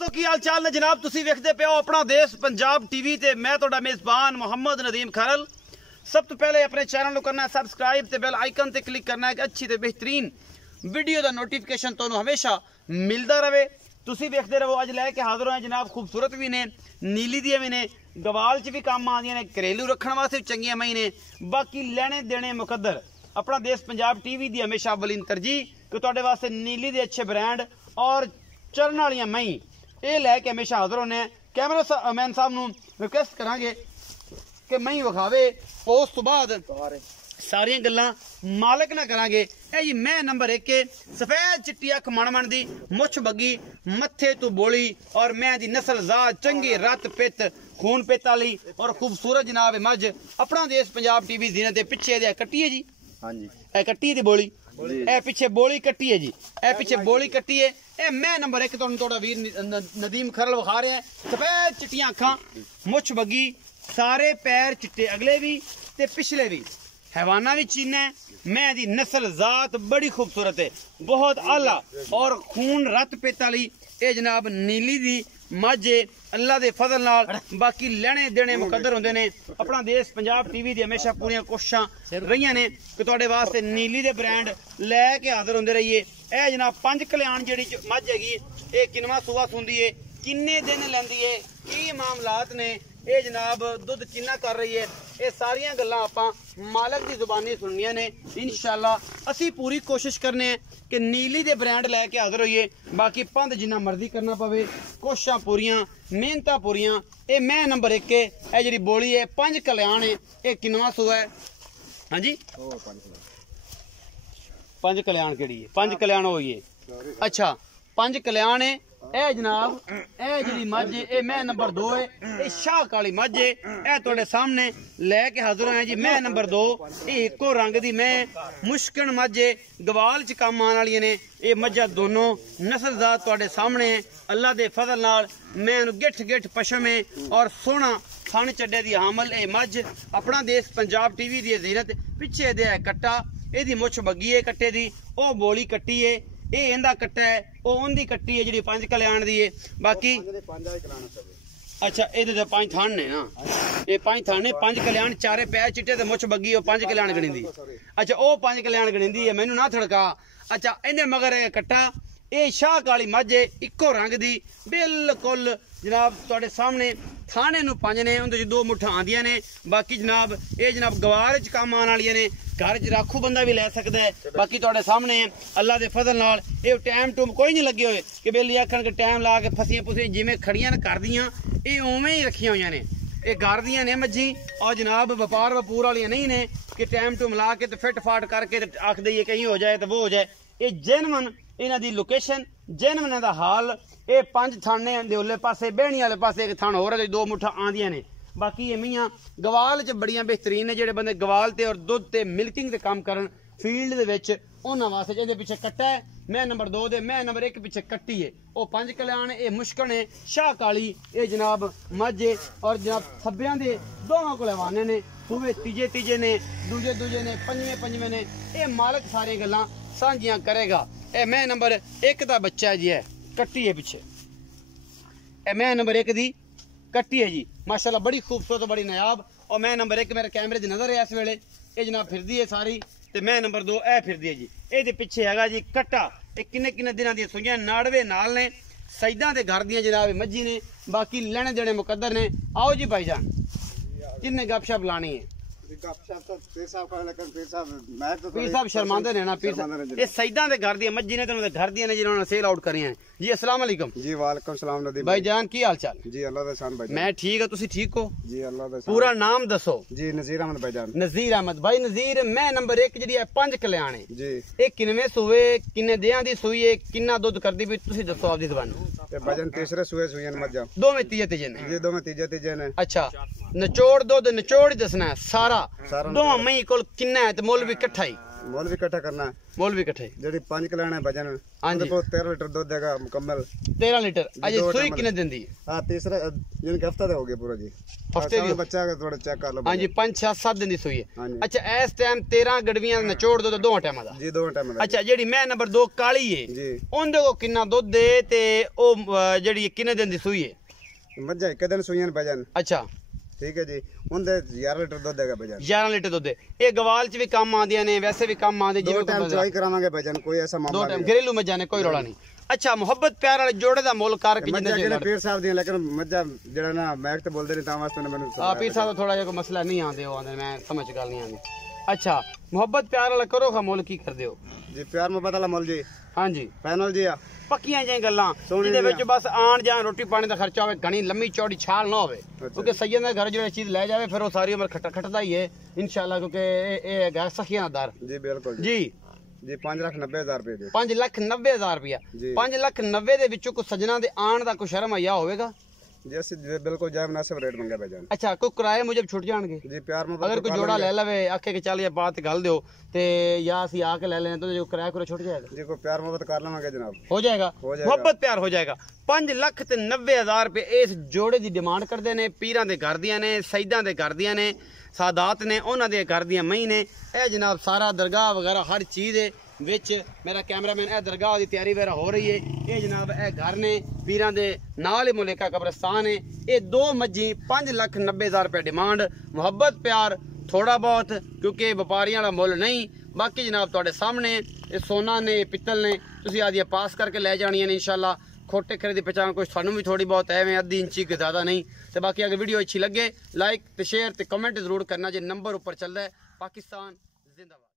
दोस्तों की हाल चाल ने जनाब तुसी वेखदे पे हो अपना देश पंजाब टीवी ते मैं तुहाडा मेजबान मोहम्मद नदीम खरल। सब तो पहले अपने चैनल को करना है सब्सक्राइब ते बेल आइकन ते क्लिक करना है कि अच्छी ते बेहतरीन वीडियो का नोटिफिकेशन तुहानू हमेशा मिलता रहे। तुसी वेखदे रहो। अज लैके हाजिर हो जनाब खूबसूरत भी ने, नीली दियां भी ने, गवाल च भी काम आदियां ने, घरेलू रखने वास्ते भी चंगियां मई ने, बाकी लेने देने मुकद्दर अपना देश पंजाब टीवी की हमेशा अवलीन तरजीह कि तुहाडे वास्ते नीली दे अच्छे ब्रांड और चरण वाली मई ये लैके हमेशा हाजिर होने। कैमरा मैन साहब नू रिक्वेस्ट करांगे कि मई विखावे, उस तो बाद सारिया गल्लां मालक ना करांगे। ए जी मैं नंबर 1 के सफेद चिट्टी अख मणमण दी मुछ बग्गी मत्थे तू बोली और मैं दी नस्ल जात चंगी रत पित खून पित वाली और खूबसूरत जनाब मज अपना देश पंजाब टीवी जीनत दे पिछे दे कट्टी है जी। हाँ जी ए कट्टी दी बोली ए पिछे बोली कट्टी है जी, ए पिछे बोली कट्टी है। ए मैं नंबर 1 थोड़ा वीर नदीम खरल विखा रहा है। सफेद चिट्टियां अखा मुछ बग्गी सारे पैर चिट्टे अगले भी ते पिछले भी, हैवाना भी चीना है। मैं दी नस्ल जात बड़ी खूबसूरत है, बहुत आला और खून रत पित वाली ये जनाब नीली दी मज है। अल्लाह दे फजल नाल बाकी लेने देने मुकद्दर होंदे ने। अपना देश पंजाब टीवी दी हमेशा पूरी कोशिशां रहियां ने कि तुहाडे वास्ते नीली दे ब्रांड लैके हाजिर होंदे रहिए। ए जनाब पंज कल्याण जेहड़ी मज हैगी ये किनवा सूआ सुंदी है, किन्ने दिन लैंदी है, की मामलात ने, ये जनाब दुध किन्ना कर रही है, ये सारिया गल्लां आपां मालक की जुबानी सुननियां ने। इंशाअल्लाह असी पूरी कोशिश करने हैं कि नीली दे ब्रांड लैके हाजिर होइए। बाकी पंध जिन्ना मर्जी करना पवे, कोशिशां पूरियां मेहनतां पूरियां। ये मैं नंबर 1 के ए जिहड़ी बोली है पंज कल्याण है, ये किनवा सूआ है? हाँ जी पंज कल्याण केड़ी है? पंज कल्याण होई है। अच्छा पंज कल्याण है। ए जनाब ए जी मज ए मैं नंबर 2 है, ये शाह काली मज है। ए तुहाडे सामने लैके हाजिर है जी मैं नंबर 2। ये इको रंग दी मैं मुश्किल मज है, गवाल च काम आने वाली ने। ये मज्जा दोनों नस्लजात तुहाडे सामने है। अल्लाह दे फजल नाल मैं गिठ गिठ पशम है और सोहना थन चड्डे दी हामल ए मज अपना देश पंजाब टीवी दी जीरत। पिछे दे कट्टा एदी मुछ बग्गी है कट्टे दी, ओ बोली कट्टी है, ये इंदा कट्टा है, वो उनकी कट्टी है जी पंज कल्याण दी है। बाकी अच्छा ये पांच थान ने ना, ये पांच थान ने, पंज कल्याण चारे पैर चिट्टे ते मुछ बग्गी वो पंज कल्याण गणिंदी। अच्छा वो पंज कल्याण गणिंदी है, मैनू ना थड़का। अच्छा इन्हें मगर है कट्टा ये शाह काली मज है इको रंग दी बिल्कुल जनाब तुहाडे सामने। थाने नू पंज ने, उंदे दो मुठा आंदियां ने। बाकी जनाब ये जनाब गवार च काम आने वाली ने, घर च राखू बंदा भी लै सकता है। बाकी तुहाडे सामने है अल्लाह दे फजल नाल। ये टाइम टूम कोई नहीं लगे हुए कि बेली आखन के टाइम ला के फसियां फुसियां जिवें खड़ियां कर दियां ये उवें ही रखियां हुई ने। ये घर दियां ने मज्जी और जनाब व्यापार वपूर वाली नहीं ने कि टाइम टूम ला के फिट फाट करके आख दईए कहीं हो जाए तो वो हो जाए। ये जेनवन इन्हां दी लोकेशन, जेनवन दा हाल। ये पंज थाने दे उल्ले पासे बेहनी वाले पासे एक थान होर दो मुठा आंदियां ने। बाकी ये मियाँ गवाल च बड़ियां बेहतरीन ने, जेडे बंदे गवाल ते और दुध ते मिल्किंग दे काम करन फील्ड दे विच उन्हां वास्ते। इहदे पिछे कट्टा है मैं नंबर 2 दे, मैं नंबर 1 पिछे कट्टी है। वो पंज कल्याण ये मुश्किल है शाह काली ये जनाब मज है और जनाब थब्बियां दे दोवां कोल हवाने ने, सूबे तीजे तीजे ने, दूजे दूजे ने, पंजवें पंजवें ने। ये मालक सारी गल्लां सांझियां करेगा। ए मैं नंबर 1 दा बच्चा जी है, कट्टी है पिछे। ए मैं नंबर 1 दी कट्टी है जी माशाल्लाह बड़ी खूबसूरत बड़ी नायाब। और मैं नंबर 1 मेरे कैमरे च नजर है इस वेले। ये जनाब फिरदी है सारी ते मैं नंबर 2 ए फिरदी है जी। ये पिछे हैगा जी कट्टा। ये किन्ने किन्ने दिनां दी सुइयां नाड़वे नाल ने, सईदां दे घर दियां जनाब मज्जी ने। बाकी लेने देने मुकद्दर ने। आओ जी भाईजान किन्ने गपशप लानी है? पीर साहब शर्मांदे ने ना, पीर साहब ये सईदां दे घर दियां मज्जी ने ते उन्हां दे घर दियां ने जिन्होंने सेल आउट करी हैं जी। अस्सलाम वालेकुम जी। वालेकुम सलाम नदीम भाईजान की हाल चाल? जी अल्लाह दा शान भाई। मैं ठीक है, तुसी ठीक हो जी? अल्लाह दा शान। पूरा नाम दसो जी? नजीर अहमद भाईजान। नजीर अहमद भाई। नजीर मैं नंबर 1 जी है पंज कल्याण है जी। ये किनवे सूए किन्ने दियां दी सूई है, किन्ना दुध करदी भी तुसी दसो आपदी जुबान। ये भाईजान तीसरे सूए सुइयां मज्जा दो में तीजे तीजे ने जी, दो में तीजे तीजे ने। अच्छा निचोड़ दुध निचोड़ ही दसना है सारा। दो मई कोल किन्ना है ते मुल भी इकट्ठा ही? ਮੁੱਲ ਵੀ ਇਕੱਠਾ ਕਰਨਾ ਹੈ। ਮੁੱਲ ਵੀ ਇਕੱਠੇ ਜਿਹੜੀ 5 ਕਲਿਆਣ ਹੈ ਵਜਨ ਹਾਂਜੀ। ਉਹਦੇ ਕੋਲ 13 ਲੀਟਰ ਦੁੱਧ ਦੇਗਾ ਮੁਕੰਮਲ। 13 ਲੀਟਰ ਅਜੇ ਦੋ ਸੂਈ ਟਾਈਮ ਕਿੰਨੇ ਦਿੰਦੀ ਹੈ? ਹਾਂ ਤੀਸਰਾ ਯਾਨੀ ਕਿ ਹਫਤਾ ਦਾ ਹੋ ਗਿਆ ਪੂਰਾ ਜੀ। ਹਫ਼ਤੇ ਦੀ? ਬੱਚਾ ਥੋੜਾ ਚੈੱਕ ਕਰ ਲਓ। ਹਾਂਜੀ 5 6 7 ਦਿਨ ਦੀ ਸੂਈ ਹੈ। ਹਾਂਜੀ। ਅੱਛਾ ਇਸ ਟਾਈਮ 13 ਗੜਵੀਆਂ ਨਿਚੋੜ ਦੋ ਦੋਹਾਂ ਟਾਈਮਾਂ ਦਾ? ਜੀ 2 ਟਾਈਮ ਦਾ ਅੱਛਾ ਜਿਹੜੀ ਮੈਂ ਨੰਬਰ 2 ਕਾਲੀ ਹੈ ਜੀ। ਉਹਦੇ ਕੋ ਕਿੰਨਾ ਦੁੱਧ ਹੈ ਤੇ ਉਹ ਜਿਹੜੀ ਕਿੰਨੇ ਦਿਨ ਦੀ ਸੂਈ ਹੈ? ਮੱਝਾਂ ਇੱਕ ਦਿਨ ਸੂਈਆਂ ਵਜਨ ਅੱਛਾ ਠੀਕ ਹੈ ਜੀ। ਉਹਦੇ 11 ਲੀਟਰ ਦੁੱਧ ਦੇਗਾ ਵਜਨ। 11 ਲੀਟਰ ਦੁੱਧ ਹੈ। ਇਹ ਗਵਾਲ ਚ ਵੀ ਕੰਮ ਆਉਂਦੀਆਂ ਨੇ ਵੈਸੇ ਵੀ ਕੰਮ ਆਉਂਦੇ 2 ਟਾਈਮ ਚਵਾਈ ਕਰਾਵਾਂਗੇ ਵਜਨ ਕੋਈ ਐਸਾ 2 ਮਾਮਲਾ ਟਾਈਮ ਨਹੀਂ। ਘਰੇਲੂ ਮੱਝਾਂ ਨੇ ਕੋਈ ਰੌਲਾ ਨਹੀਂ। ਅੱਛਾ ਮੁਹੱਬਤ ਪਿਆਰ ਵਾਲੇ ਜੋੜੇ ਦਾ ਮੁੱਲ ਕਰਕੇ ਮੱਝਾਂ ਜਿੰਨੇ ਕਿਹੜੇ ਪੀਰ ਸਾਹਿਬ ਦੀਆਂ ਲੇਕਿਨ ਮੱਝਾਂ ਜਿਹੜਾ ਨਾ ਮੈਕ ਤੇ ਬੋਲਦੇ ਨੇ ਤਾਂ ਵਾਸਤੇ ਮੈਨੂੰ ਆ ਪੀਰ ਸਾਹਿਬ ਦਾ ਥੋੜਾ ਜਿਹਾ ਕੋਈ ਮਸਲਾ ਨਹੀਂ ਆਉਂਦੇ ਉਹ ਆਉਂਦੇ ਮੈਂ ਸਮਝ ਗੱਲ ਨਹੀਂ ਆਉਂਦੀ। ਅੱਛਾ ਮੁਹੱਬਤ ਪਿਆਰ ਵਾਲਾ ਕਰੋ ਖਾ ਮੁੱਲ ਕੀ ਕਰਦੇ ਹੋ ਜੀ? ਪਿਆਰ ਮੁਹੱਬਤ ਵਾਲਾ ਮੁੱਲ ਜੀ ਹਾਂਜੀ ਫਾਈਨਲ ਜੀ ਆ ਪੱਕੀਆਂ ਜਿਹੀਆਂ ਗੱਲਾਂ ਸੋਹਣੀ ਜਿਹਦੇ ਵਿੱਚ ਜਿਹੀਆਂ। ਬਸ ਆਣ ਜਾਣ ਰੋਟੀ ਪਾਣੀ ਦਾ ਖਰਚਾ ਹੋਵੇ ਘਣੀ ਲੰਮੀ ਚੌੜੀ ਛਾਲ ਨਾ ਹੋਵੇ ਕਿਉਂਕਿ ਸੱਯਦ ਦੇ ਘਰ ਜਿਹੜੀ ਚੀਜ਼ ਲੈ ਜਾਵੇ ਫਿਰ ਉਹ ਸਾਰੀ ਉਮਰ ਖਟਦਾ ਹੀ ਹੈ ਇਨਸ਼ਾਅੱਲਾ ਕਿਉਂਕਿ ਇਹ ਹੈਗਾ ਸਖੀਆਂ ਦਾ ਦਰ ਜੀ ਬਿਲਕੁਲ ਜੀ। ਜੀ 5,90,000 ਰੁਪਏ ਦੇ 5,90,000 ਰੁਪਇਆ ਜੀ। 5,90,000 ਦੇ ਵਿੱਚੋਂ ਕੋਈ ਸੱਜਣਾ ਦੇ ਆਣ ਦਾ ਕੋਈ ਸ਼ਰਮ ਆਇਆ ਹੋਵੇਗਾ? ਜੀ ਅਸੀਂ ਬਿਲਕੁਲ ਜਾਇਜ਼ ਮੁਨਾਸਿਬ ਰੇਟ ਮੰਗਿਆ ਭਾਈਜਾਨ। ਅੱਛਾ ਕੋਈ ਕਿਰਾਏ ਮੁਜਬ ਛੁੱਟ ਜਾਣਗੇ? ਜੀ ਪਿਆਰ ਮੁਹੱਬਤ ਅਗਰ ਕੋਈ ਜੋੜਾ ਲੈ ਲਵੇ ਆਖੇ ਕਿ ਚੱਲ ਇਹ ਬਾਤ ਗੱਲ ਦਿਓ ਤੇ ਜਾਂ ਅਸੀਂ ਆ ਕੇ ਲੈ ਲੈਣੇ ਤਾਂ ਜੋ ਕਿਰਾਇਆ ਕੋਈ ਛੁੱਟ ਜਾਏਗਾ? ਜੀ ਕੋਈ ਪਿਆਰ ਮੁਹੱਬਤ ਕਰ ਲਵਾਂਗੇ ਜਨਾਬ। ਹੋ ਜਾਏਗਾ ਹੋ ਜਾਏਗਾ। ਮੁਹੱਬਤ ਪਿਆਰ ਹੋ ਜਾਏਗਾ। 5,90,000 ਰੁਪਏ ਇਸ ਜੋੜੇ ਦੀ ਡਿਮਾਂਡ ਕਰਦੇ ਨੇ। ਪੀਰਾਂ ਦੇ ਘਰ ਦੀਆਂ ਨੇ, ਸਈਦਾਂ ਦੇ ਘਰ ਦੀਆਂ ਨੇ, ਸਾਦਾਤ ਨੇ ਉਹਨਾਂ ਦੇ ਘਰ ਦੀਆਂ ਮਈ ਨੇ। ਇਹ ਜਨਾਬ ਸਾਰਾ ਦਰਗਾਹ ਵਗੈਰਾ ਹਰ ਚੀਜ਼ ਦੇ ਵਿੱਚ ਮੇਰਾ ਕੈਮਰਾਮੈਨ ਇਹ ਦਰਗਾਹ ਦੀ ਤਿਆਰੀ ਵਗੈਰਾ ਹੋ ਰਹੀ ਹੈ। ਇਹ ਜਨਾਬ ਇਹ ਘਰ ਨੇ ਪੀਰਾਂ ਦੇ ਨਾਲ ਹੀ ਮੁਲੇਕਾ ਕਬਰਸਤਾਨ ਹੈ। ਇਹ 2 ਮੱਝੀ 5,90,000 ਰੁਪਏ ਡਿਮਾਂਡ। ਮੁਹੱਬਤ ਪਿਆਰ ਥੋੜਾ ਬਹੁਤ ਕਿਉਂਕਿ ਵਪਾਰੀਆਂ ਵਾਲਾ ਮੁੱਲ ਨਹੀਂ। ਬਾਕੀ ਜਨਾਬ ਤੁਹਾਡੇ ਸਾਹਮਣੇ ਇਹ ਸੋਨਾ ਨੇ ਇਹ ਪਿੱਤਲ ਨੇ ਤੁਸੀਂ ਆਦੀਆਂ ਪਾਸ ਕਰਕੇ ਲੈ ਜਾਣੀਆਂ ਨੇ ਇਨਸ਼ਾਅੱਲਾ। खोटे खरे की पहचान कुछ थानू भी थोड़ी बहुत है अद्धी इंची के ज़्यादा नहीं। तो बाकी अगर वीडियो अच्छी लगे लाइक तो शेयर तो कमेंट जरूर करना जो नंबर ऊपर चल रहा है। पाकिस्तान जिंदाबाद।